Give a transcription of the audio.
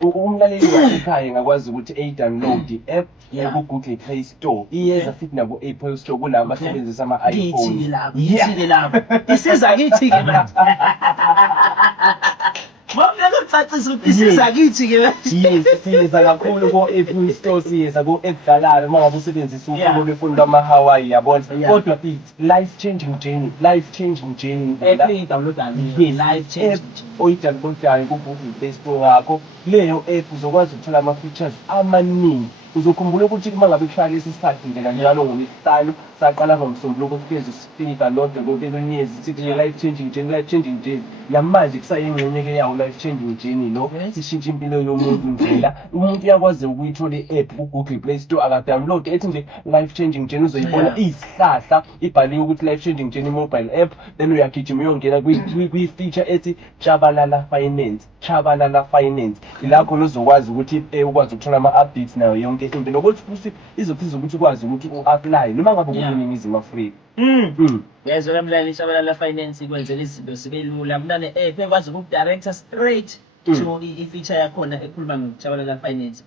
umlaleli wasekhaya engakwazi ukuthi download i-app ku-Google Play Store iyeza futhi naku-Apple Store kulabo basebenzisa ama-iPhone. Ngithi-ke lapho isiza kithi-ke manje. Ngicacisa ukuthi isiza kithi-ke manje. Yes, siyeza kakhulu ko-Apple Store, siyeza ku-app dalayo uma ngabe usebenzisa uhlelo lwefoni lwama-Hawaii yabona. Kodwa life changing journey. App i-download-ani, life changing. Oyi-download-ayo ku-Google Play Store yakho. Leyo app uzokwazi ukuthola ama-features amaningi. Uzokhumbula ukuthi uma ngabe kushaya lesi sikhathi njalo ngoLwesihlanu saqala ngoMsombuluko kupheze sifika lonke ngokwenyezi sithi life changing journey yamanje kusayingxenye-ke yawo life changing journey lo sishintsha impilo yomuntu ndlela umuntu uyakwazi ukuyithola i-app ku-Google Play Store akadownload ethi nje life changing journey uzoyibona isihlahla ibhaliwe ukuthi life changing journey mobile app, then uyagijima uyongena kwi-feature ethi Tshabalala Finance. Ila khona uzokwazi ukuthi ukwazi ukuthola ama-updates nayo yonke into nokuthi futhi izokusiza ukuthi ukwazi ukuthi u-apply noma ngabe kuNingizimu Afrika. Yezwa kamlaleli, Tshabalala Finance ikwenzela izinto zibe lula. Mna ne-app ekwazi ukukudirecta straight to i-feature yakhona ekhuluma ngoTshabalala Finance.